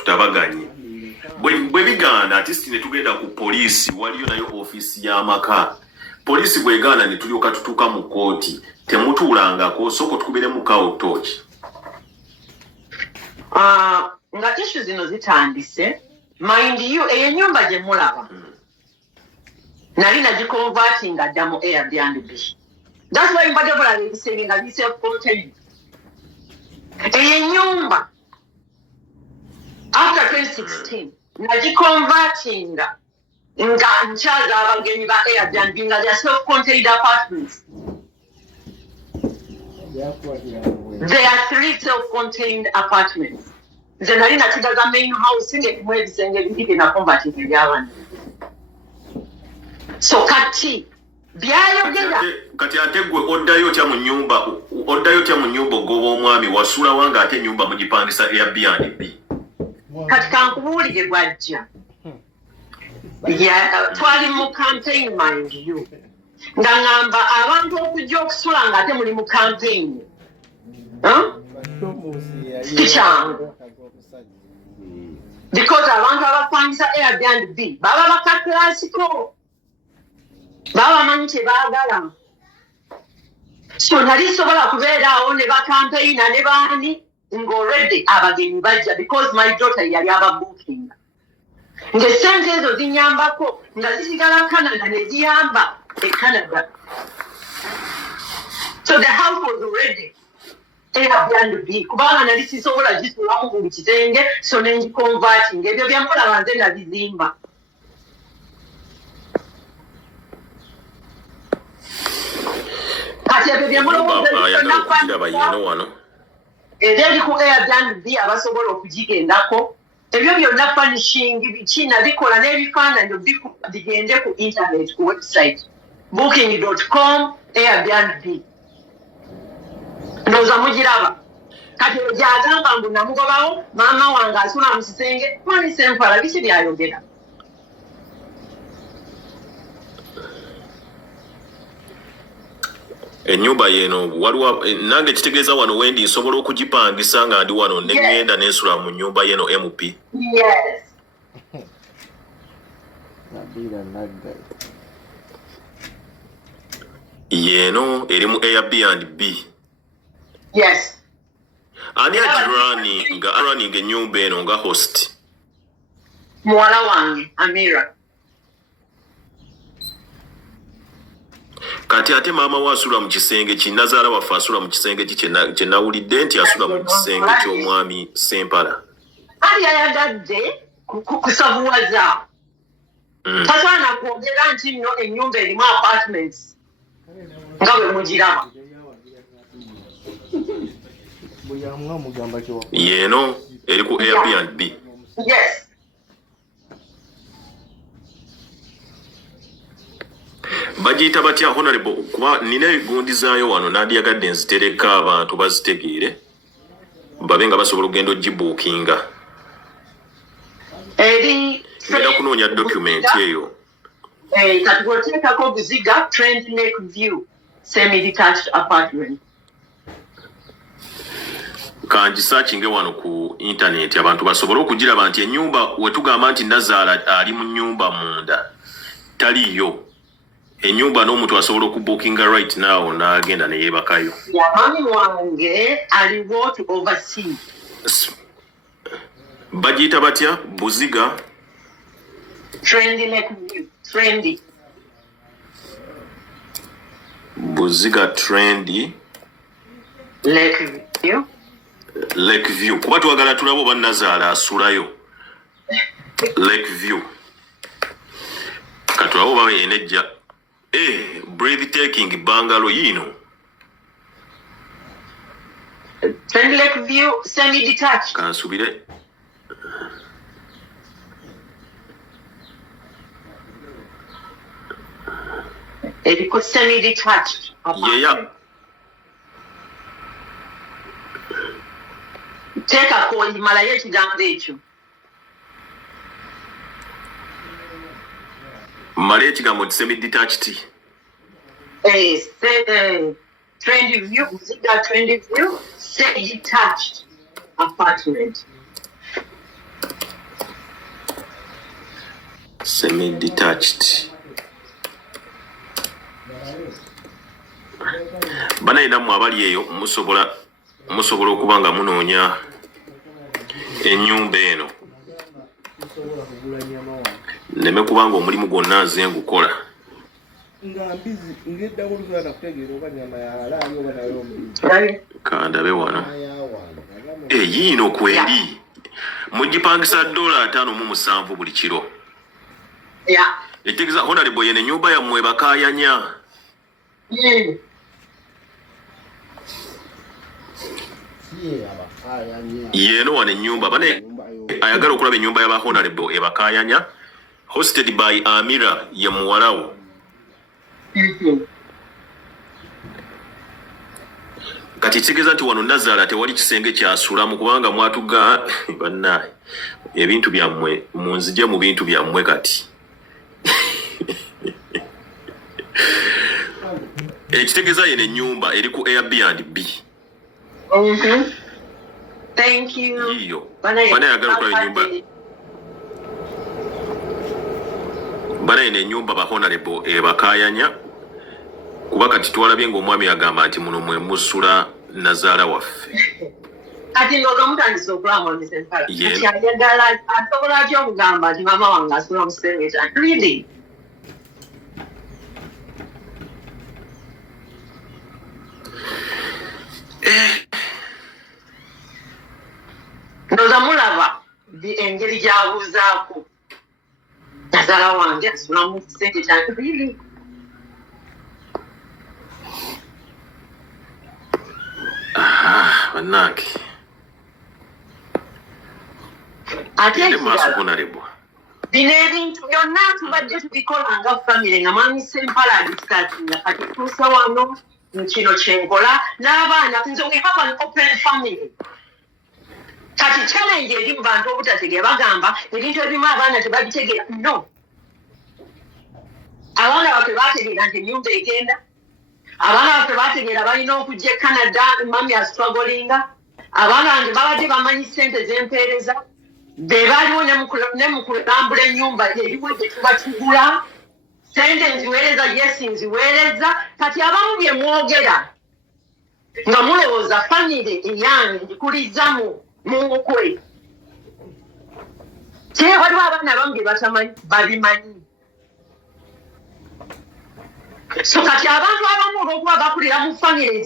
tutabaganye bwe bigaana ati ne tugenda ku poliisi waliyo nayo ofiisi y'amaka poliisi bwegaana ne tulyoka tutuuka mu kooti temutuulangako soko tukubire mu kawo tooki nga ishu zino zitandise mind you ennyumba gye mulaba nali nagikonvatinga dda mu Airbnb. That's why mbadde bulaba ebisenge nga bi self-contained. Ennyumba after 2016 nagikonvatinga nga nkyaza abagenyi ba Airbnb nga they are self-contained apartments. There are 3 self-contained apartments. Nze nali nakigaza main house ng'erimu ebisenge bibiri nakonvatinga ebyabana. So kati byayogera kati ate gwe oddayo tya mu nyumba ogoba omwami wasula wanga ate nyumba mugipangisa Airbnb. Kati kankubuulire gwajja twali mu campaign mind you nga ngamba abantu okujja okusula nga ate muli mu campaign kikyangu because abantu abapangisa Airbnb baba bakaklasiko baba bamanyi kyebaagala so nali sobola kubeeraawo ne bakampeyina ne baani ng'olwedde abagenyi bajja because my daughter yali ababookinga ng'essente ezo zinyambako nga zisigala Canada ne ziyamba e Canada so the house was already Airbnb kubanga nali sisobola gisulamu buli kisenge so ne ngikonvatinga ebyo byamulaba nze nabizimba. Eri ku Airbnb abasobola okugigendako ebyo byonna furnishing bikina bikola n'ebifaananyi bigende ku internet ku website booking.com Airbnb ndowooza mugiraba kati gyagamba mbu namugobawo maama wange asula mu kisenge mani sempala biki byayogera. Ennyumba yeno waliwo nange kitegeeza wano wendi nsobola okugipangisa nga ndi wano ne ngenda n'ensula mu nnyumba yeno MP. Yes. Yeno eri mu Airbnb. Yes. Ani running ennyumba eno nga host? Muwala wange Amira. Kati ate maama wa asula mu kisenge kinnazaala waffe asula mu kisenge kye nawulidde nti asula mu kisenge ky'omwami Sempala. Ali yayagadde kusavuwaza. Tasaana kwogera nti nno ennyumba erimu apartments nga bwe mugiraba. Yeeno eri ku Airbnb. Yes. Bagiyita batya honorable kuba nina ebigundizaayo wano nandiyagadde nzitereka abantu bazitegeere babe nga basobola okugenda ogibuukinga ngenda kunoonya document eyo kati bw'oteekako Buziga Trend Lake View semi-detached apartment kangisakinge wano ku internet abantu basobole okugiraba nti ennyumba wetugamba nti Nazaala ali mu nnyumba munda taliyo enyumba n'omuntu asobola okubookinga right now n'agenda ne yeebakayo. Mami wange aliwo to oversee. Bagiyita batya? Buziga? Trendy Lake View. Trendy. Buziga Trendy Lake View. Lake View. Kuba twagala tulabo ba Nazaala asulayo. Lake View. Katulabo bawe enejja. Breathtaking bungalow yino. Trend Lake View semi-detached. Kansubire. Eriko semi-detached. Yeah. Teekako imalayo ekigambo ekyo. Male ekigambo semi-detached. Trendy View, Trendy View, semi-detached apartment. Semi-detached. Bana ina mu abali eyo musobola okuba nga munoonya ennyumba eno. Nneme kubanga omulimu gwonna nze ngukola. Kandabe wano. Yiino kweri. Mugipangisa $5.7 buli kiro. Etegeeza Honorable yene ennyumba yammwe bakaayanya. Yeeno wano ennyumba bane ayagala okulaba ennyumba y'aba Honorable ebakaayanya. Hosted by Amira ye muwalawo. Kati kitegeeza nti wano Nazaala tewali kisenge kyasulamu kubanga mwatuga bannaye ebintu byammwe munzije mu bintu byammwe kati. Ekitegeeza yene ennyumba eri ku Airbnb. Thank you. Iyo. Bana yagala okulaba ennyumba. Bana yene ennyumba ba Honorable ebakaayanya. Kuba kati twalabye ng'omwami agamba nti muno mwe musula Nazaala waffe. Kati ng'omutandisa okulaba Mami Sempala. Kati ayagala asobola atya okugamba nti maama wange asula mu kisenge kyange. Really? Ndoza mulaba engeri gy'abuuzaako. Nazaala wange asula mu kisenge kyange. Really? Bannange. Ate bino ebintu byonna tubadde tubikola nga famire nga Mami Sempala adisitatinga kati tuuse wano kino kyenkola n'abaana nze we have an open family. Kati challenge eri mu bantu obutategeera bagamba ebintu ebimu abaana tebabitegeera. No. Abaana baffe bategeera nti ennyumba egenda. Abaana baffe bategeera balina okujja e Canada mami astrugglinga. Abaana bange babadde bamanyi ssente z'empeereza. Be baaliwo ne mu kulambula ennyumba eriwo gye tuba tugula. Ssente nziweereza, yes nziweereza. Kati abamu bye mwogera nga mulowooza famire eyange ngikuliza mu nkwe. Kye waliwo abaana abamu bye batamanyi babimanyi. So kati abantu abamu olw'okuba bakulira mu famire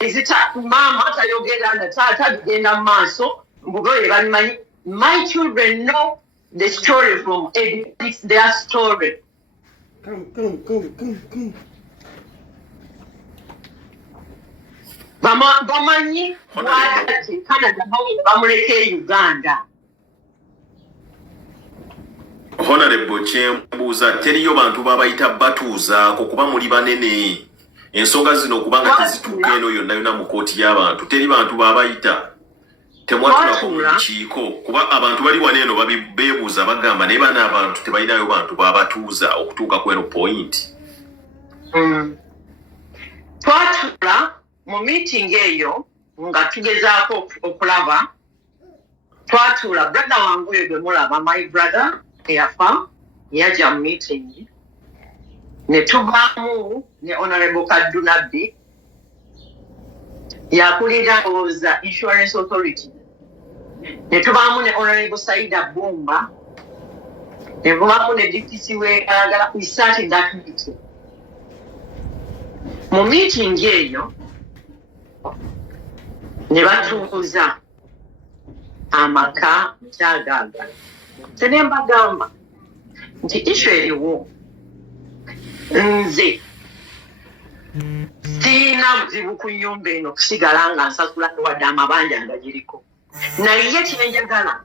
ezita maama tayogera na taata bigenda mu maaso mbugo ye babimanyi. My children know the story from Eddie. It's their story. Come. Bamanyi bw'ati Canada bamuleke Uganda. Honorable kyembuuza teriyo bantu babayita batuuzaako kuba muli banene. Ensonga zino kubanga tezituuka eno yonna mu kooti y'abantu. Teri bantu babayita. Temwatulako mu lukiiko kuba abantu bali wano eno beebuuza bagamba naye bana abantu tebalinayo bantu babatuuza okutuuka ku eno point. Twatula mu meeting eyo nga tugezaako okulaba. Twatula brother wange oyo gwe mulaba my brother eyafa yajja mu meeting ne tuvaamu ne Honorable Kadunabbi yakulira oza Insurance Authority. Ne tuvaamu ne Honorable Saida Bumba. Ne tuvaamu ne DPC w'Ekalagala. We sat in that meeting. Mu meeting eyo ne batuuza amaka kyagaaga. Tene mbagamba nti issue eriwo nze sirina buzibu ku nnyumba eno kusigala nga nsasula wadde amabanja nga giriko. Naye kyenjagala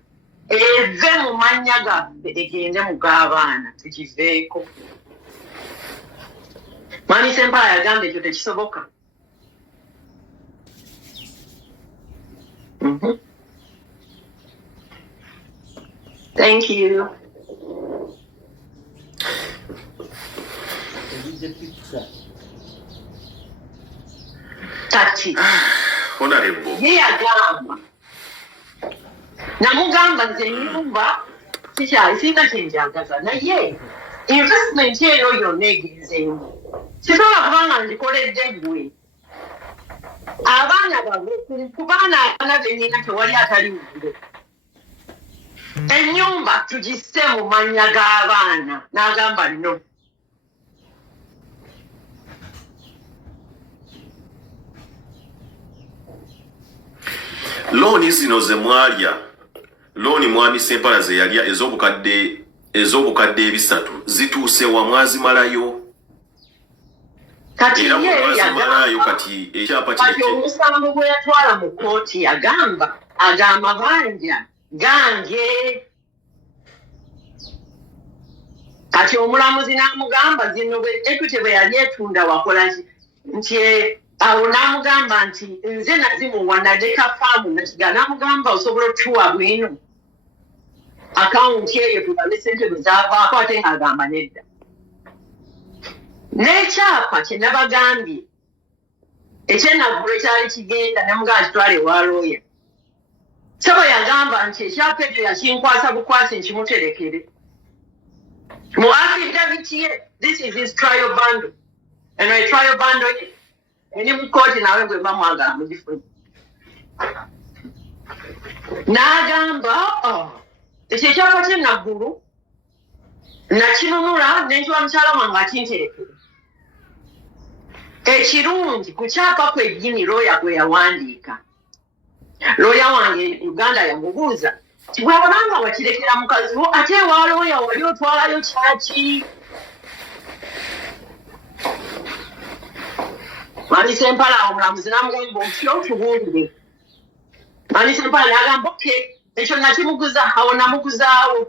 eve mu mannya gaffe egende mu g'abaana tugiveeko. Mami Sempala yagamba ekyo tekisoboka. Thank you. Kati Honorable ye yagamba namugamba nze ennyumba kikyali singa kyenjagaza naye investment eno yonna egenzeemu kisobola kubanga ngikoledde ggwe abaana babwe ku baana abaana bennyina tewali atali wulo ennyumba tugisse mu mannya g'abaana n'agamba no looni zino ze mwalya looni mwami Sempala ze yalya ez'obukadde 3 zituuse wa mwazimalayo kati era ye mwazimalayo yagamba kati ekyapa kati kino omusango gwe yatwala mu kkooti yagamba ag'amabanja gange kati omulamuzi n'amugamba zino Equity bwe yali etunda wakola nti awo n'amugamba nti nze nazimuwa nadeka faamu nakiga n'amugamba osobola otuwa bwino akawunti eyo tulabe ssente bwe zaavaako ate ng'agamba nedda n'ekyapa kye nabagambye ekyenaggulo ekyali kigenda namugamba kitwale ewa looya sabo yagamba nti ekyapa ekyo yakinkwasa bukwasi nkimuterekere mu affidavit ye this is his trial bundle eno trial bundle ye eni mu kkooti nawe gwe bamwagala mugifune n'agamba ekyo ekyapa kyenaggulu nakinunula nenkiwa mukyala wange akinterekere ekirungi ku kyapa kwennyini looya gwe yawandiika looya wange Uganda yamubuuza ti bwabonanga wakirekera mukazi wo ate ewa looya wali otwalayo kyaki Mani Sempala omulamuzi n'amugamba otyo otubuulire Mani Sempala n'agamba oke ekyo nakimuguza awo namuguzaawo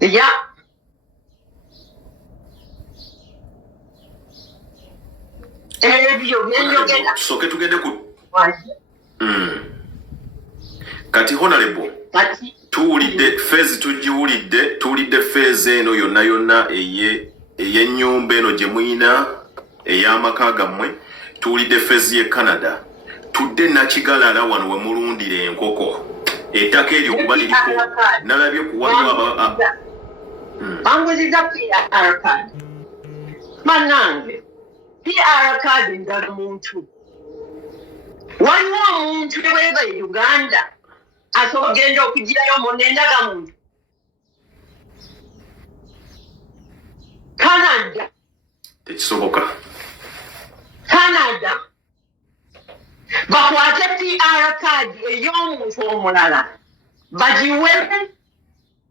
ya ebyo byenjogera soke tugende ku kati honorable kati tuwulidde feezi tuwulidde feezi eno yonna ey'ennyumba eno gye muyina ey'amaka gammwe tuwulidde feezi y'e Canada tudde nakigalala wano we mulundira enkoko ettaka eryo kuba liriko nalabye kuwaliwo banguzizza PR card bannange PR card ndala muntu waliwo omuntu eweba e Uganda asobola ogenda okugirayo munendaga muntu Canada tekisoboka Canada bakwate PR card ey'omuntu omulala bagiwebe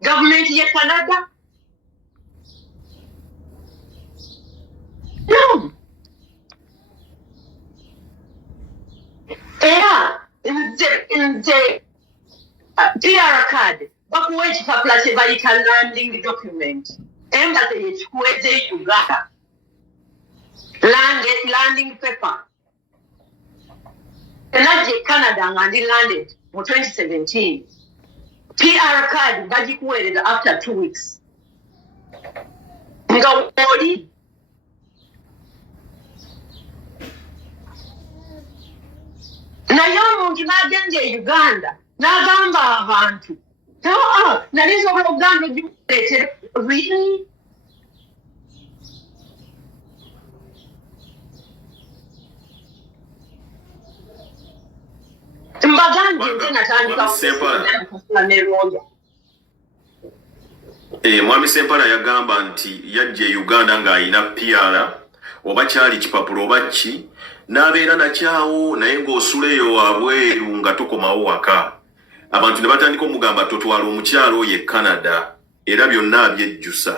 gavumenti ye Canada no era nze PR card bakuwa ekipapula kye bayita landing document embassy yekikuweze Uganda landing paper enajje Canada nga ndi landed mu 2017 PR card bagikuweereza after 2 weeks nga oli naye omuntu n'agenda e Uganda n'agamba abantu nali nsobola okugamba ogimuleetere really mbagambye nze natandika ne looya mwami Sempala yagamba nti yajja e Uganda ng'ayina PR oba kyali kipapula oba ki n'abeera nakyawo naye ng'osula eyo wabweru nga tokomawo waka abantu ne batandika omugamba totwala omukyalo oyo e Canada era byonna abyejjusa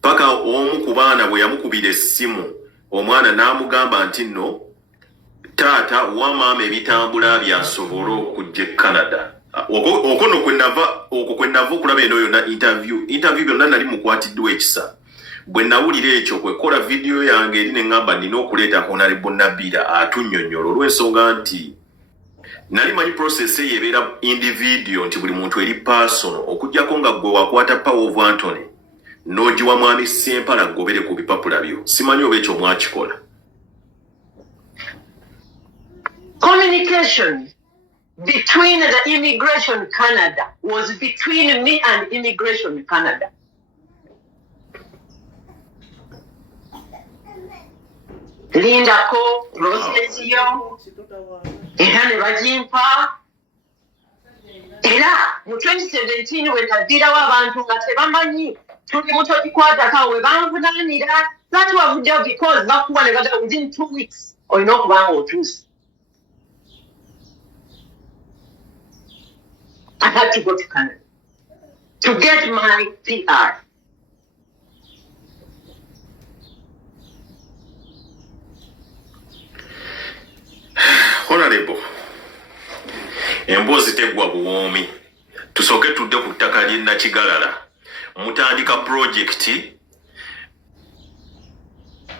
paka omu ku baana bwe yamukubira essimu omwana n'amugamba nti nno taata wa maama ebitambula byasobola okujja e Canada okono kwenava okulaba eno yonna interview byonna nali mukwatiddwa ekisa bwe nawulira ekyo kwekola vidiyo yange eri ne ŋŋamba nina okuleeta Honorable Nabira atunnyonnyola olw'ensonga nti nali manyi process eyo ebeera individual nti buli muntu eri personal okuggyako nga gwe wakwata Power of Anthony n'ogiwa mwami Sempala gobere ku bipapula byo simanyi oba ekyo mwakikola Communication between the Immigration Canada was between me and Immigration Canada. Lindako process yo era ne bagimpa era mu 2017 we nadirawo abantu nga tebamanyi tuli mu tokikwatako we banvunaanira lwatuwavuddeyo because bakuwa ne baga within 2 weeks olina okubanga otuuse. I had to go to Canada to get my PR. Honorable, emboozi teggwa buwoomi. Tusooke tudde ku ttaka ly'e Nakigalala. Mutandika projekiti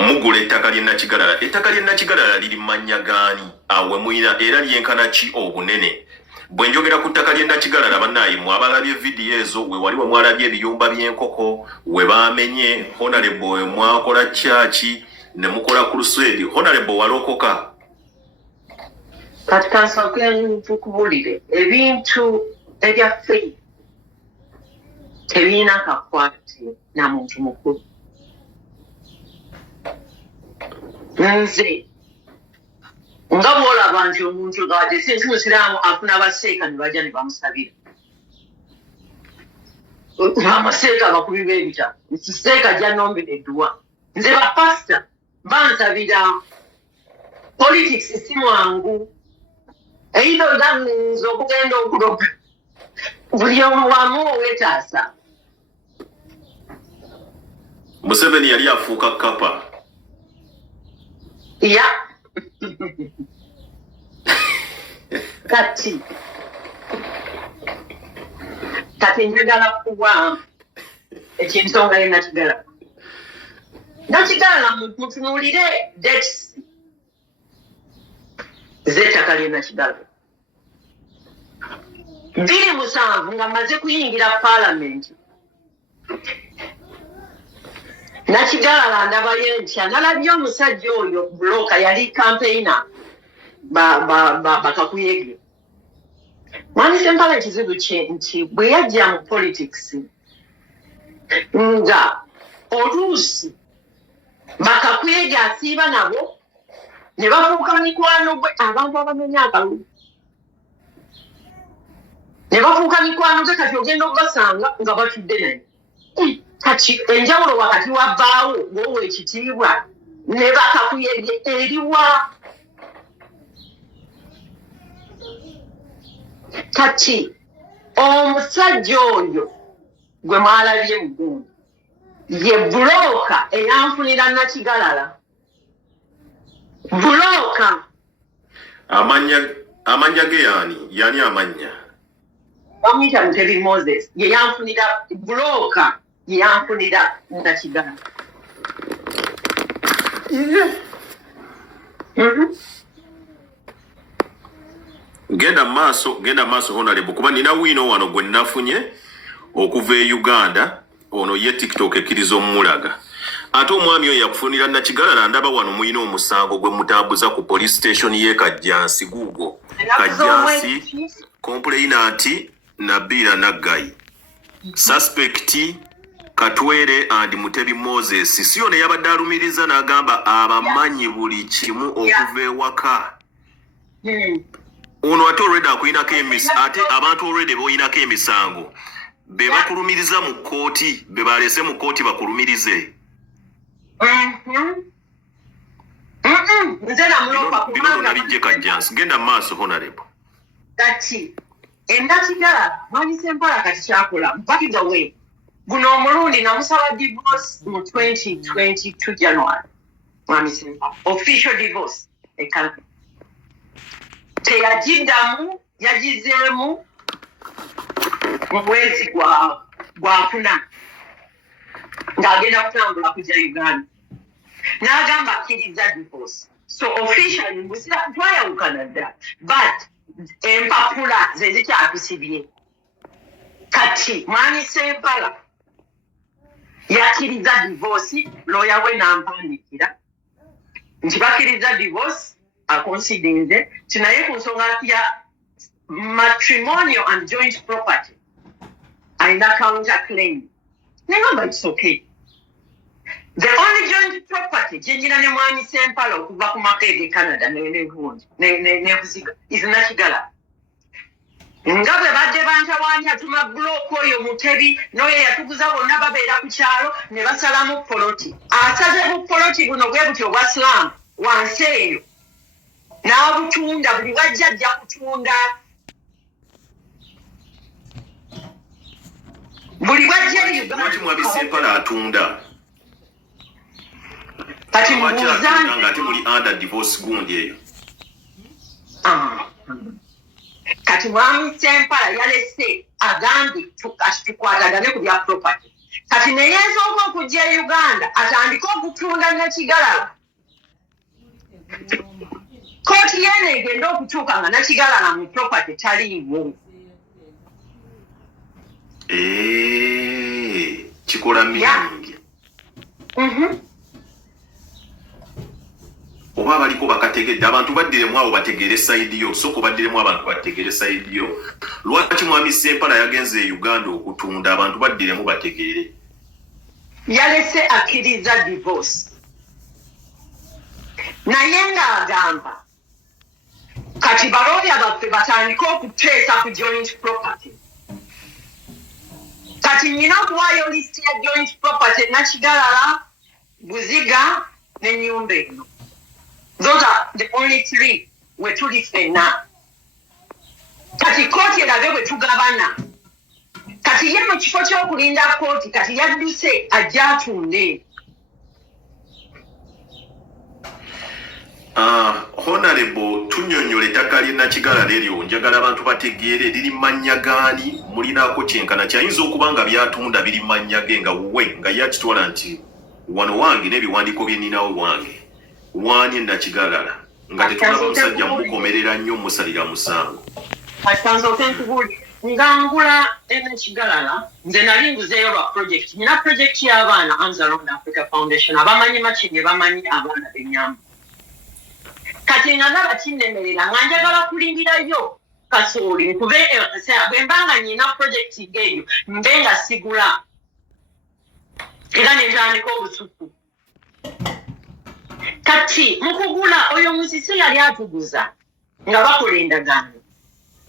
mugula ettaka ly'e Nakigalala. Ettaka ly'e Nakigalala liri mannya gaani awe mwina era lyenkana ki obunene? Bwe njogera ku ttaka ly'e Nakigalala bannaayi mwabalabye vidiyo ezo we wali we mwalabye ebiyumba by'enkoko we baamenye Honorable mwakola kyaki ne mukola crusade. Honorable walokoka. Kati kansooke ntukubulire ebintu ebyaffe tebirina kakwate na muntu mukulu. Nze nga bw'olaba nti omuntu gawadde si musiraamu afuna abaseeka ne bajja ne bamusabira amaseeka abakubi b'ebitabo seeka jjannombera edduwa. Nze bapasita bansabira politics si mwangu. Either that means okugenda okuloga buli omu wamu owetaasa. Museveni yali afuuka kapa. Ya kati njagala kuwa ekyensonga ye Nakigalala. Nakigalala mutunuulire dates z'ettaka ly'e Nakigalala 2007 nga maze kuyingira palamenti. Nakigalala ndabayo ntya nalabye omusajja oyo buloka yali campaigner bakakuyege. Mwani Sempala ekizibu kye nti bwe yajja mu politics nga oluusi bakakuyege asiiba nabo ne bafuuka mikwano gwe abantu abamenya akalulu ne bafuuka mikwano gwe kati ogenda okubasanga nga batudde naye. Kati enjawulo wakati wabbaawo ng'owa ekitiibwa ne bakakuyege eriwa? Kati omusajja oyo gwe mwalabye mu gundi ye buloka eyanfunira Nakigalala. Buloka amanya ge yani amanya bamuyita Mutebi Moses ye yanfunira buloka ye yanfunira Nakigalala. Genda maaso Honorable kuba nina wino wano gwe nafunye okuva e Uganda ono ye TikTok ekkiriza omulaga. Ate omwami oyo yakufunira Nakigalala ndaba wano muyina omusango gwe mutambuza ku police station ye Kajjansi gugo. Kajjansi complainant Nabira Naggayi. Suspect Katwere and Mutebi Moses. Siyo ne yabadde alumiriza n'agamba abamanyi buli kimu okuva ewaka. Ono ate already akuyinako ate abantu already boyinako emisango be bakulumiriza mu kkooti be balese mu kkooti bakulumirize. Nze namulopa kubanga nalijje Kajjansi. Genda maaso Honorable. Kati Nakigalala Mwani Sempala kati kyakola by the way guno omulundi namusaba divorce mu 2022 January. Mwani Sempala official divorce ekala teyagiddamu yagizeemu mu mwezi gwa kuna ng'agenda kutambula kujja Uganda n'agamba akkiriza divorce. So officially mbusira twayawukana dda but empapula ze zikyatusibye. Kati Mwani Sempala yakkiriza divorce lawyer we n'ampandikira nti bakkiriza divorce aconsidinze kinaye ku nsonga ya matrimonial and joint property alina counter claim negamba it's okay. The only joint property gyenyina ne mwami Sempala okuva ku maka ege Canada nevundi nebuziga is Nakigala. Nga bwe badde bantawanya atuma bulooka oyo Mutebi n'oyo yatuguza bonna babeera ku kyalo ne basalamu poloti. Asaze bu poloti buno bwe buti obwa Slam wansi eyo n'abutunda buli wajja ajja kutunda. Buli wajja lwaki mwami Sempala atunda? Kati mbuuzanga nga ate muli under divorce gundi eyo. Kati mwami Sempala yalese agambye tukwatagane ku bya property. Kati naye nsooka okujja e Uganda atandika okutunda Nakigalala. Kooti yeene egenda okutuuka nga Nakigalala mu property taliiwo. Kikola mingi. Oba baliko bakategedde abantu baddiremu awo bategeere sayidi yo, soko baddiremu abantu bategeere sayidi yo. Lwaki mwami Sempala yagenze e Uganda okutunda abantu baddiremu bategeere? Yalese akkiriza divorce. Naye ng'agamba kati balooya baffe batandika okuteesa ku joint property. Kati nina okuwaayo list ya joint property Nakigalala, Buziga ne nnyumba eno. Those are the only three we tuli ffenna. Kati kooti erabe bwe tugabana. Kati ye mu kifo ky'okulinda kooti kati yadduse ajja atunde. Honorable tunnyonnyola ettaka ly'e Nakigalala eryo njagala abantu bategeere liri mannya gaani, mulinaako kyenkana kyayinza okuba nga byatunda biri mannya ge nga wuwe nga yakitwala nti wano wange n'ebiwandiiko bye nninawo wange. Wani Nakigalala nga tetulaba musajja mukomerera nnyo musalira musango. Atanzo tenkubuli ngangula Nakigalala nze nali nguzeeyo lwa project. Nina project y'abaana Arms Around Africa Foundation abamanyi Makindye bamanyi abaana b'ennyamba. Kati nga bakinnemerera nga njagala kulindirayo kasooli nkube bwe mbanga nyina project eyo mbe nga sigula era ne ntandika obusuku. Kati mukugula oyo musisi yali atuguza nga bakola endagaano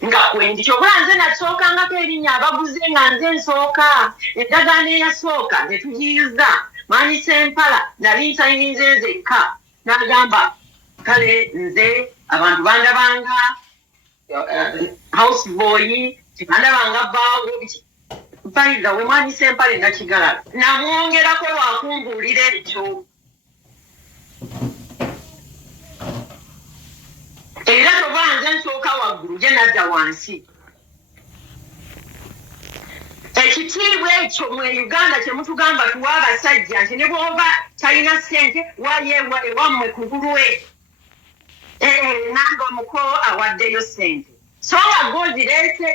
nga kwendi kyobula nze nasookangako erinnya abaguze nga nze nsooka endagaano eyasooka ne tugiyuza mwami Sempala nali nsayininze nzekka n'agamba kale nze abantu bandabanga house boy tibandabanga bbaawo mpalira we mwami Sempala Nakigalala namwongerako lwakumbuulira ekyo. Era tobanze nsooka waggulu gye nadda wansi. Ekitiibwa ekyo mu Uganda kye mutugamba tuwa abasajja nti ne bw'oba talina ssente wayeewa ewammwe ku bulwe. Nanga omuko awaddeyo ssente. So nga gw'ozireese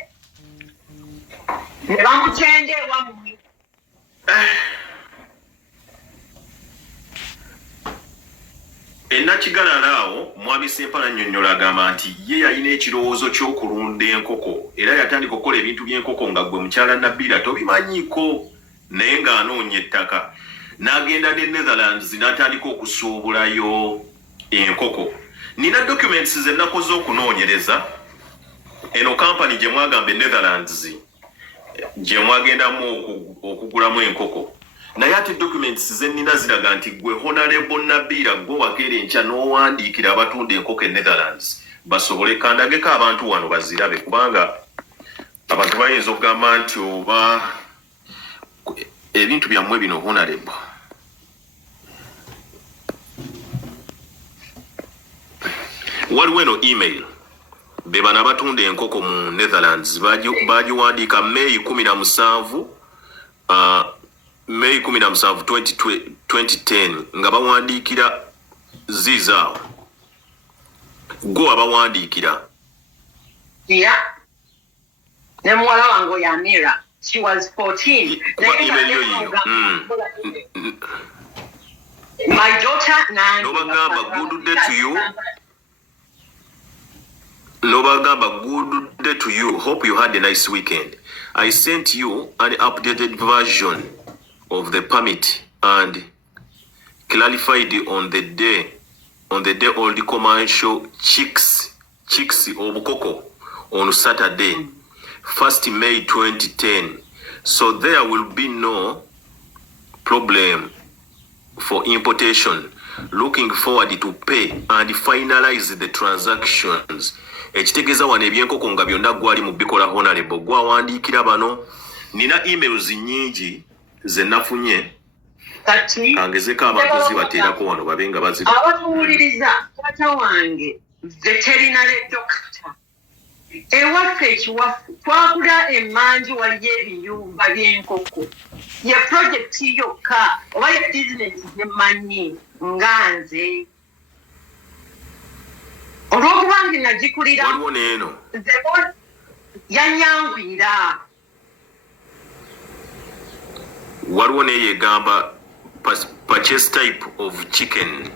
ne bamutenda ewammwe. Nakigalala awo mwami Sempala annyonnyola agamba nti ye yalina ekirowoozo ky'okulunda enkoko era yatandika okukola ebintu by'enkoko nga gwe mukyala Nabila tobimanyiiko naye ng'anoonya ettaka n'agenda ne Netherlands n'atandika okusuubulayo enkoko. Nina documents ze nakoze okunoonyereza eno kampani gye mwagamba Netherlands gye mwagendamu okugulamu enkoko. Naye ate documents ze nnina ziraga nti gwe Honorable Nabila gwe wakeera enkya n'owandiikira abatunda enkoko e Netherlands basobole kandageko abantu wano bazirabe kubanga abantu bayinza okugamba nti oba ebintu byammwe bino Honorable. Waliwo eno email be bana batunda enkoko mu Netherlands bagiwandiika May 17 May 17 2010 nga bawandiikira zizaawo go abawandiikira ne muwala wange ya Mira she was 14 my daughter no bagamba good day to you Nobagamba, good day to you. Hope you had a nice weekend. I sent you an updated version of the permit and clarified on the day all the commercial chicks obukoko on Saturday, 1st May 2010. So there will be no problem for importation. Looking forward to pay and finalize the transactions. Ekitegeeza wano ebyenkoko nga byonna gwali mu bikola honorable gwawandiikira bano. Nina emails nnyingi ze nafunye angezeko abantu zibateerako wano babe nga bazi abatuwuliriza taata wange veterinary doctor ewaffe ekiwafu twakula emmanju waliyo ebiyumba by'enkoko ye projekiti yokka oba ye bizinesi gyemmanyi nga nze olw'okuba nti nagikulira waliwo neeno yanyangwira waliwo neyo egamba purchase type of chicken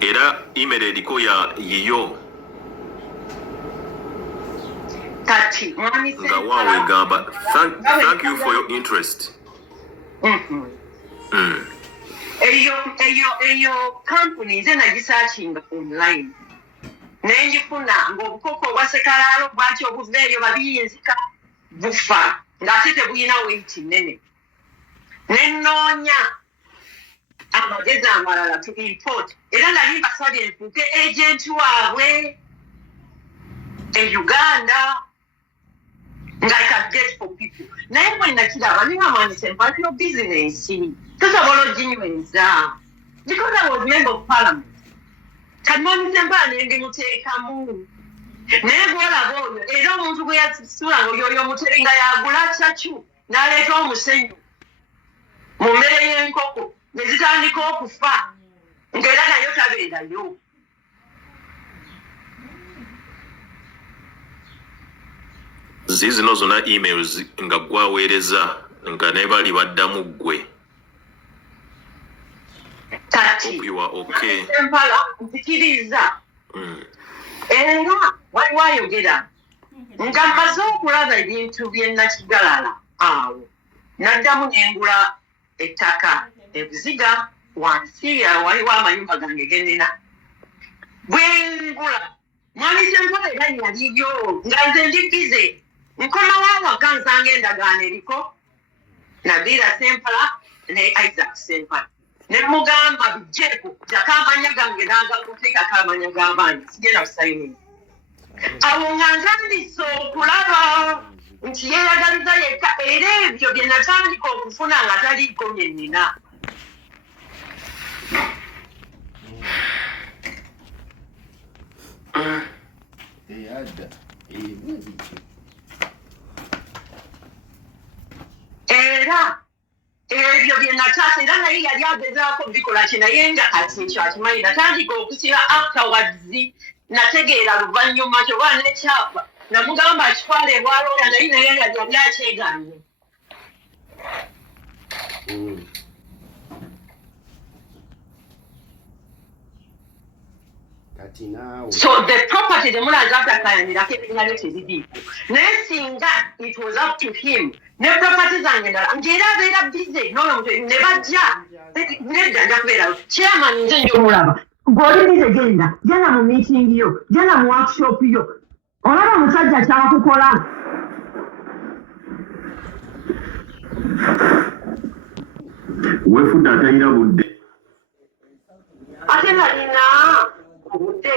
era email eriko ya yiyo kati nga waawe egamba thank you for your interest. eyo kampuni nze nagisakinga online nenjifuna ng'obukoko obwasekalaalo bwaki obuva eyo babiyinzika bufa ng'ate tebulina weight nnene nenoonya amagezi amalala to import era nali mbasabye nfuuke agenti waabwe e Uganda nga I can get for people naye bwe nakiraba ningamanyisa empatio business tosobola oginyweza because I was member of parliament kanmanyisa empala nendimuteekamu naye gwolaba oyo era omuntu gwe yasula oyo omuteri nga yagula kyakyu n'aleeta omusenyu mu mmere y'enkoko ne zitandika okufa ng'era nayo tabeerayo. zino zonna emails nga gwaweereza nga ne bali baddamu ggwe. Kati Hope you are okay. empala nzikiriza era waliwo ayogera nga mmaze okulaba ebintu bye nakigalala awo naddamu nengula ettaka ebuziga wansi waliwo amayumba gange gendina bwengula mwanise empola era yalibyo nga nze ndi bize nkomawo awaka nsanga endagaano eriko Nabira Sempala ne Isaac Sempala ne mugamba bijeko jakamanya gange nanga kuteeka kamanya g'abaana sigenda kusayini awo nga ntandise okulaba nti yeeyagaliza yekka era ebyo bye natandika okufuna nga taliiko bye nnina. Era ebyo bye nataasa era naye yali agezaako bikola ki naye nga kati ekyo akimanyi natandika okusira afterwards nategeera luvannyuma kyoba nekyapa namugamba akitwale bwalooya naye yali akyeganye. So the property temulaga atakayanirako ebinga byo tebiriiko naye singa it was up to him ne property zange ndala ng'era abeera bize n'oyo muntu ne bajja nedda nja kubeerawo chairman nze njomulaba ng'oli bize genda mu meeting yo genda mu workshop yo olaba omusajja kyakukola weefudde atalina budde ate nalina obudde.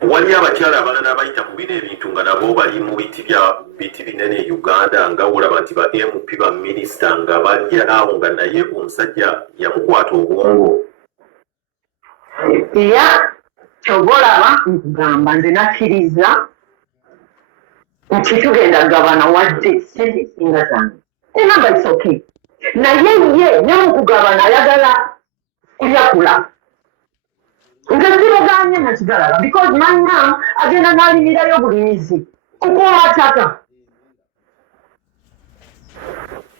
waliyo abakyala abalala abayita mu bino ebintu nga nabo bali mu biti binene e Uganda nga olaba nti ba MP ba minisita nga bajja awo nga naye omusajja yamukwata obwongo. Era kyobalaba nkugamba nze nakkiriza nti tugenda gabana wadde sente singa zange enamba is okay naye ye nemukugabana ayagala kulyakula nze sibuganye nakigalala because manna agenda n'alimirayo bulimizi kukuuma ttaka.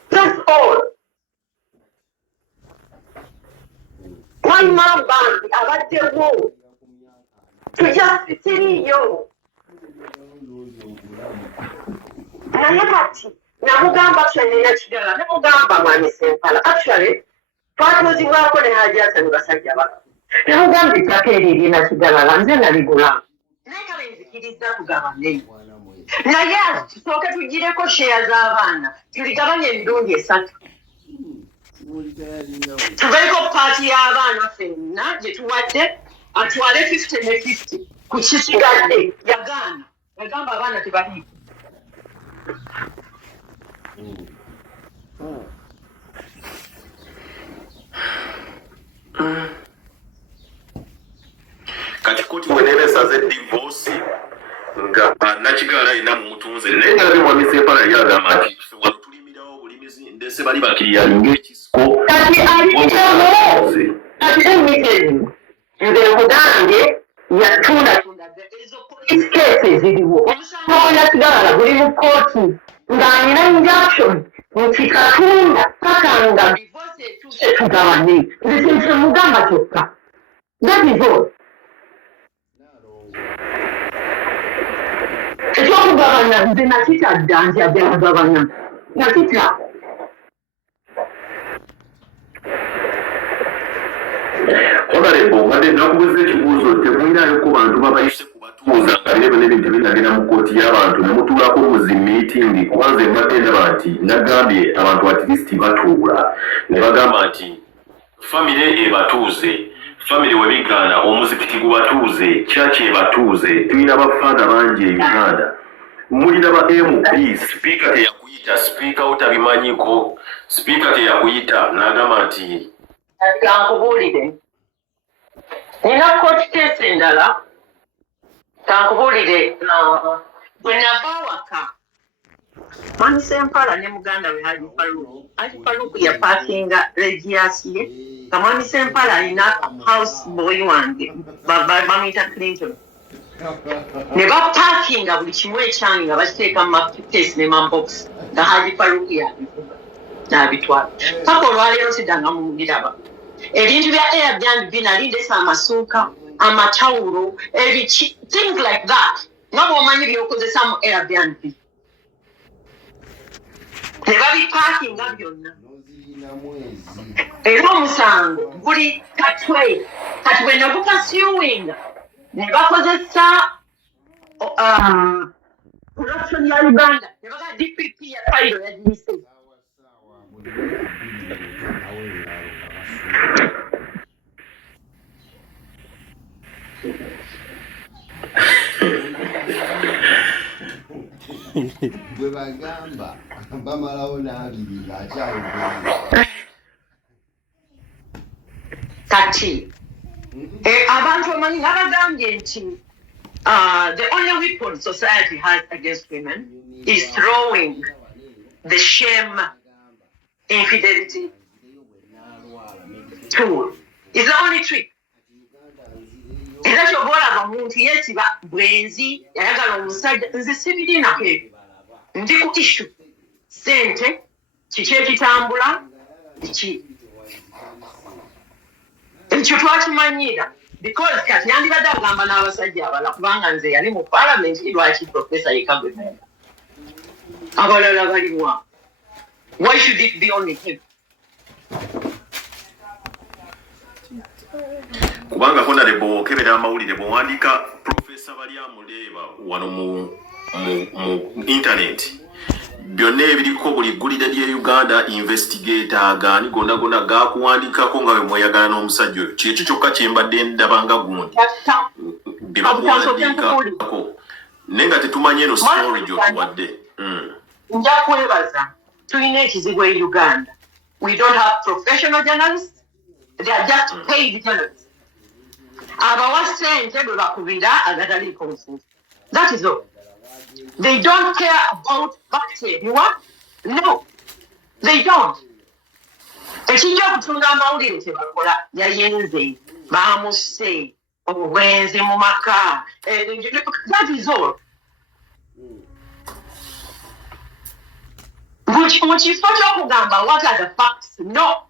That's all. Walimu bandi abaddewo tujja siriiyo naye kati namugamba kyenina kigala namugamba mwami Sempala actually twatuuzibwako ne Hajjasa ne basajja baka namugamba ettaka eryo erina kigalala nze naligula naye kale nzikiriza tugabane naye tusooke tugireko sheya z'abaana tuligabanye emirundi 3 tubeeko paati y'abaana ffenna gye tuwadde atwale 50 ne 50 ku kisigadde yagaana yagamba abaana tebaliiko kati koti bweneebesaze divorce nga nakigala alina mumutunze naye nga labye mwami Sempala yali agamba nti wano tulimirawo bulimizi ndese bali bakiriya ng'ekisiko kati alitawo kati emiteni nze mugange yatunda ezo police cases ziriwo omusango gw'ennakigalala guli mu kooti ng'alina injunction nti katunda paka nga divorce etuuse tugabane nze kintu mugamba kyokka that is all ekyokugabana nze nakita dda nti abyagabana nakita Honorable mbadde nakubuza ekibuuzo temulinayo ku bantu babayise kubatuuza nga bire bino ebintu binagenda mu kkooti y'abantu ne mutuulako muzi meeting kuba nze mbadde ndaba nti nagambye abantu at least batuula ne bagamba nti famire ebatuuze famire webigaana omuzikiti gubatuuze church ebatuuze tulina bafaada bangi e Uganda mulina ba MP speaker teyakuyita speaker otabimanyiko speaker teyakuyita n'agamba nti kankubuulire nina court case endala kankubuulire bwe nava waka mwami Sempala ne muganda we Haji Faluku yapaakinga regiasi ye nga mwami Sempala alina house boy wange bamuyita Clinton ne bapaakinga buli kimu ekyange nga bakiteeka mu mapikesi ne mabox nga Haji Faluku yabivuga n'abitwala paka olwaleero siddanga mumubiraba ebintu bya Airbnb nali ndesa amasuuka amatawulo ebiki things like that nga bw'omanyi byokozesa mu Airbnb ne babipaakinga byonna era omusango guli katwe kati bwe nagukasuwinga ne bakozesa corruption ya Uganda ne baga DPP ya Cairo yagiyise bwe bagamba bamalawo n'abiri ng'akyalo kati abantu omanyi nabagambye nti the only weapon society has against women is throwing the shame infidelity tool is the only trick era kyoba olaba muntu yeesiba bwenzi yayagala omusajja nze sibirinako ebyo ndi ku issue sente kiki ekitambula ki ekyo twakimanyira because kati yandibadde agamba n'abasajja abala kubanga nze yali mu palamenti lwaki profesa yekagwe abalala baliwa why should it be only him kubanga Honorable okebera amawulire bw'owandiika Profesa Balyamuleeba wano mu internet byonna ebiriko buli ggulire ly'e Uganda investigator agaani gonna gaakuwandiikako nga bwe mweyagala n'omusajja oyo kyekyo kyokka kye mbadde ndabanga gundi bye bakuwandiikako naye nga tetumanyi eno story gy'otuwadde nja kwebaza tulina ekizibu e Uganda we don't have professional journalists they are just paid journalists abawa ssente bwe bakubira agataliiko nfuufu that is all they don't care about bakteeriwa no they don't ekijja okutunga amawulire kye bakola yayenze baamusse obwenzi mu maka that is all mu kifo ky'okugamba what are the facts no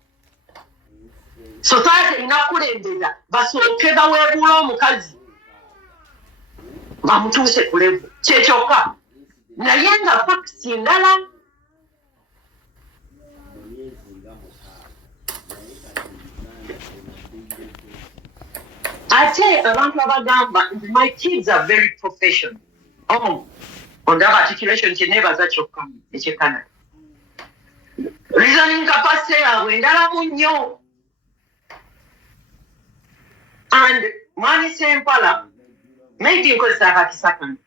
society inakulembeza basooke baweebula omukazi bamutuuse ku levu kyekyoka naye nga fakisi ndala ate abantu abagamba my kids are very professional ondaba articulation kyeneebaza kyokka ekyekanada reasoning capacity yaabwe ndalamu nnyo and mwami Sempala maybe nkozesa akakisakano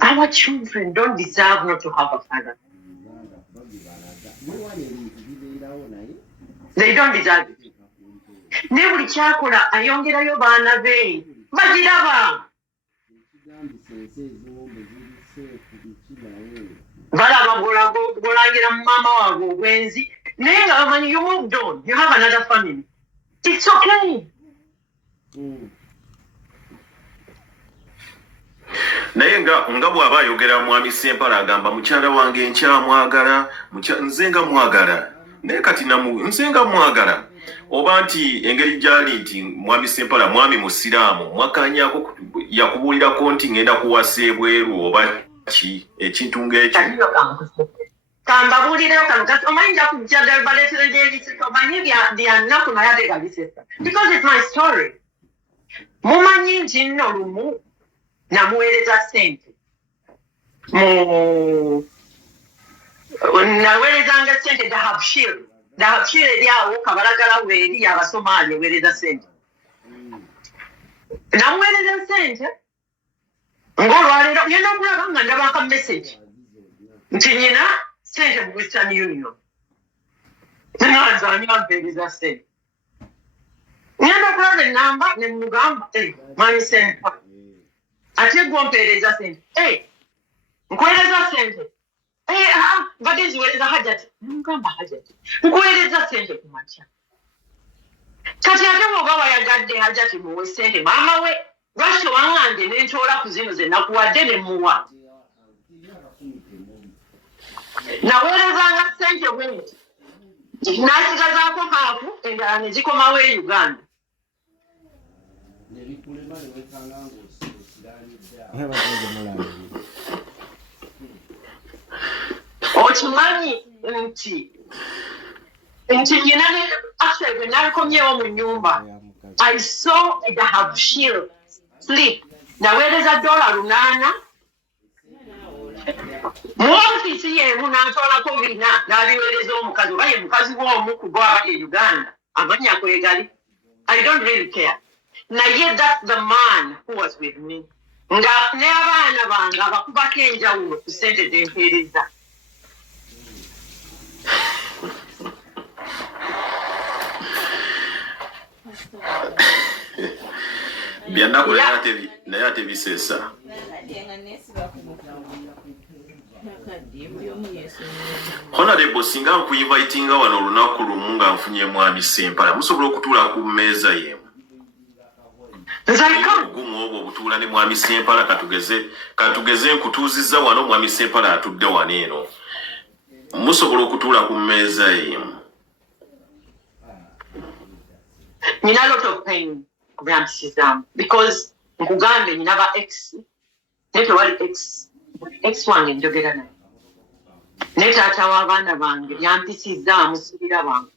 our children don't deserve not to have a father. They don't deserve it. Ne buli kyakola ayongerayo baana be bagiraba balaba bolangira mu maama waabwe obwenzi naye nga bamanyi you moved on, you have another family. It's okay. naye nga bw'aba ayogera mwami Sempala agamba mukyala wange nkyamwagala nze nga mwagala naye kati nze nga mwagala oba nti engeri gyali nti mwami Sempala mwami musiraamu mwakanyako yakubuulirako nti ngenda kuwasa ebweru oba ki ekintu ng'ekyo kambabuulireyo kano kasi omanyi nja kujja baleetere gyebisika omanyi byannaku naye ate gabisesa because it's my story. Mumanyi nti nno lumu namuweereza ssente naweerezanga ssente dahabshir eri awo kabalagala weeri y'Abasomaali eweereza ssente namuweereza ssente ng'olwaleero ngenda okulaba nga ndabaka message nti nyina ssente mu Western Union nanze ani ampeereza ssente ngenda okulaba ennamba ne mugamba mwami Sempala ate gwompeereza ssente nkuweereza ssente mbadde nziweereza hajati mugamba hajati nkuweereza ssente ku makya kati ate bw'oba wayagadde hajati muwe ssente maama we lwaki waŋŋande ne ntoola ku zino ze nakuwadde ne muwa naweerezanga ssente bwenti n'asigazaako haafu endala ne zikomawo e Uganda okimanyi nti nyina actually bwe nalikomyewo mu nnyumba I saw a dahabshir slip naweereza $8 mu ofiisi yeemu n'antwalako 4 n'abiweereza omukazi oba ye mukazi w'omu ku bo abali e Uganda amannya kwegali I don't really care naye that's the man who was with me nga ne abaana bange abakubako enjawulo ku ssente zempeereza byannako naye ate bisesa Honorable singa nkuinvitinga wano olunaku lumu nga nfunye mwami Sempala musobola okutuula ku mmeeza yemu ogumu obwo obutuula ne mwami Sempala katugeze nkutuuzizza wano mwami Sempala atudde wano eno musobola okutuula ku mmeeza yemu nina lot of pain kubyampisizaamu because nkugambe nina ba ex naye tewali ex wange njogera naye naye taata w'abaana bange byampisizaamu sibira bange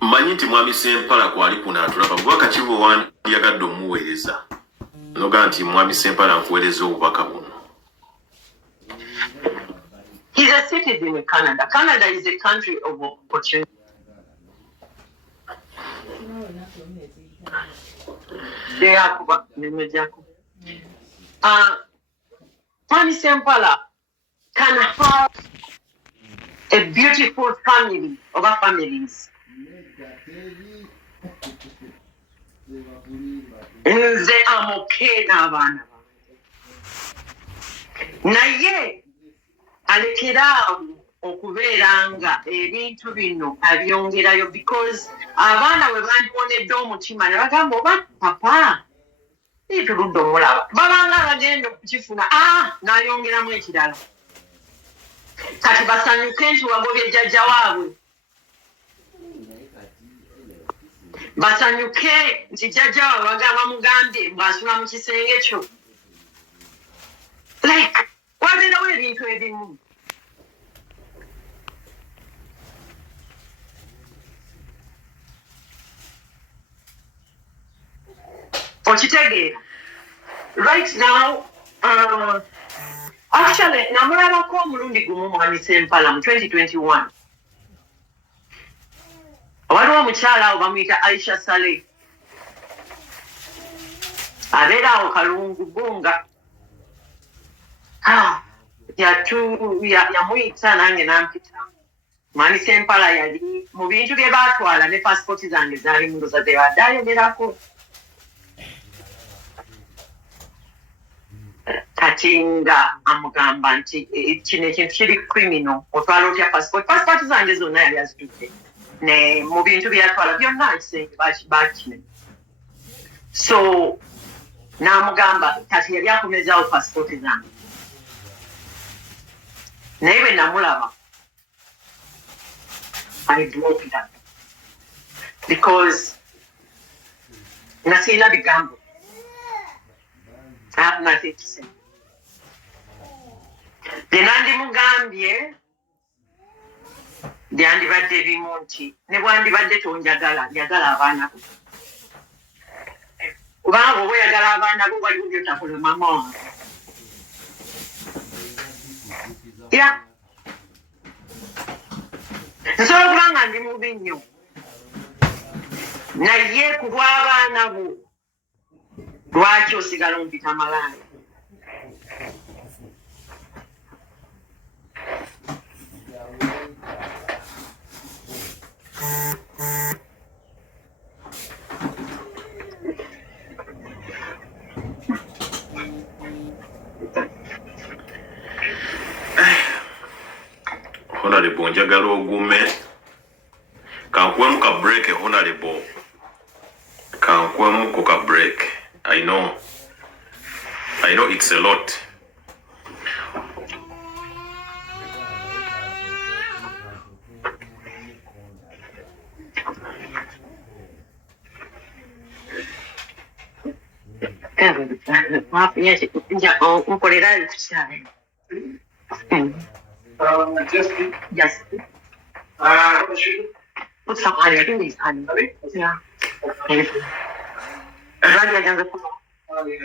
mmanyi nti mwami Sempala kwali kunaatulaba bubaka ki bwe wandiyagadde omuweereza noga nti mwami Sempala nkuweereza obubaka buno. He's a citizen in Canada. Canada is a country of opportunity. Mwami Sempala can have a beautiful family over families. Nze amoke n'abaana naye alekera okubeera nga ebintu bino abyongerayo because abaana bwe bandibonedde omutima ne bagamba oba papa ituludde omulaba babanga bagenda okukifuna n'ayongeramu ekirala kati basanyuke nti wagobye jjajja waabwe basanyuke nti jjajja waabwe bagamba mugambye mbw'asula mu kisenge kyo like wabeerawo ebintu ebimu okitegeera right now actually namulabako omulundi gumu mwami Sempala mu 2021 waliwo omukyala awo bamuyita Aisha Saleh abeera awo Kalungu Gunga yamuyita nange nampita mwami Sempala yali mu bintu bye baatwala ne pasipoti zange zaali mu luza tebadde ayogerako kati nga amugamba nti kino ekintu kiri criminal otwala otya pasipoti zange zonna yali azitudde ne mu bintu byatwala byonna ekisenge bakine so n'amugamba kati yali akomezaawo pasipoti zange naye bwe namulaba I broke it up because nga sirina bigambo I have nothing to say. Bye nandimugambye byandibadde bimu nti ne bwandibadde tonjagala njagala abaana bo kubanga oba oyagala abaana bo waliwo byotakola mama wange nsobola okuba nga ndi mubi nnyo naye ku lw'abaana bo lwaki osigala ompita malaaya Honorable njagala ogume kankuwemu ka break honorable kankuwemu ka break I know it's a lot Yes. What's up, honey? I think he's honey. Yeah.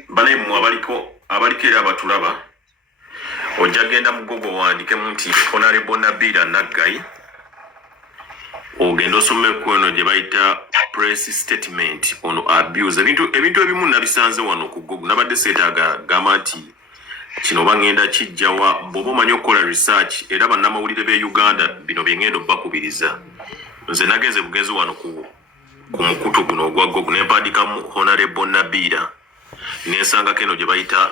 Balemu abaliko era abatulaba ojja genda mugogo wandikemu nti Honorable Nabila Naggayi ogenda osomeko eno gye bayita press statement on abuse ebintu ebimu nabisanze wano ku Google nabadde seetaaga gamba nti kino bangenda kijjawa bw'oba omanyi okukola research era bannamawulire b'e Uganda bino bye ngenda obbakubiriza nze nagenze bugenzi wano ku mukutu guno ogwa Google ne mpandikamu Honorable Nabila nensanga keno gye bayita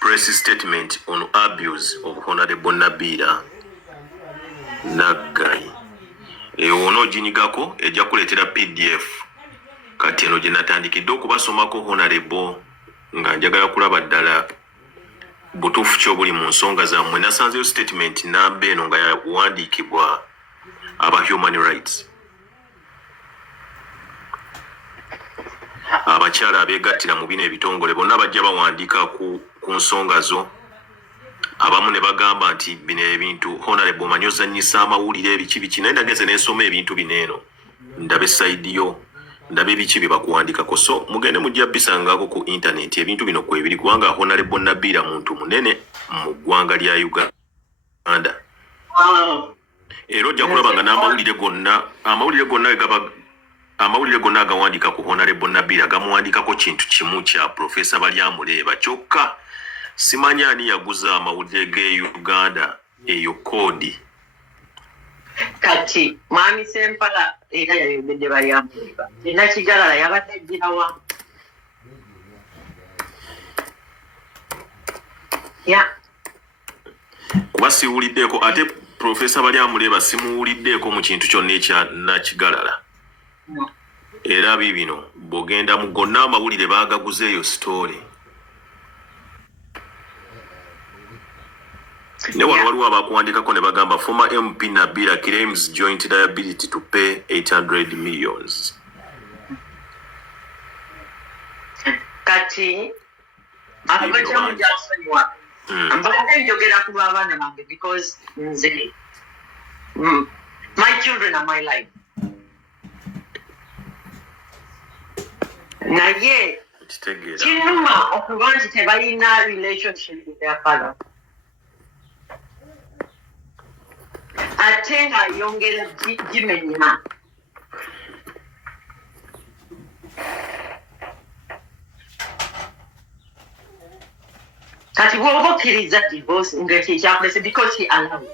press statement on abuse of Honorable Nabila Naggayi ono ginyigako ejja kuleetera PDF kati eno gye natandikidde okubasomako Honorable nga njagala kulaba ddala butuufu ki obuli mu nsonga zammwe nasanzeyo statement namba eno nga yawandiikibwa aba human rights abakyala abeegattira mu bino ebitongole bonna bajja bawandiika ku nsonga zo abamu ne bagamba nti bino ebintu Honorable omanyi ozannyisa amawulire ebiki naye ndageze n'ensoma ebintu bino eno ndaba esayidi yo ndaba ebiki bye bakuwandikako so mugende mujja bisangako ku internet ebintu bino kwebiri kubanga Honorable Nabila muntu munene mu ggwanga lya Uganda era ojja kulaba nga n'amawulire gonna agawandiika ku Honorable Nabila gamuwandikako kintu kimu kya Profesa Balyamuleeba kyokka simanyi ani yaguza amawulire g'e Uganda eyo koodi kati mwami Sempala era yayogedde Balyamuleeba enakigalala yabadde ajjirawa kuba siwuliddeeko ate Profesa Balyamuleeba simuwuliddeeko mu kintu kyonna ekya nakigalala era bibino bw'ogenda mu gonna amawulire baagaguzeeyo story ne wano waliwo abakuwandikako ne bagamba former MP Nabila claims joint liability to pay 800 millions. Kati abajamu jasonwa mbaka njogera ku baana bange because nze my children are my life. Naye kinuma okuba nti tebalina relationship with their father. Ate nga yongera gimenya. Kati bw'oba okkiriza divorce ng'ekikyakulese because he allowed.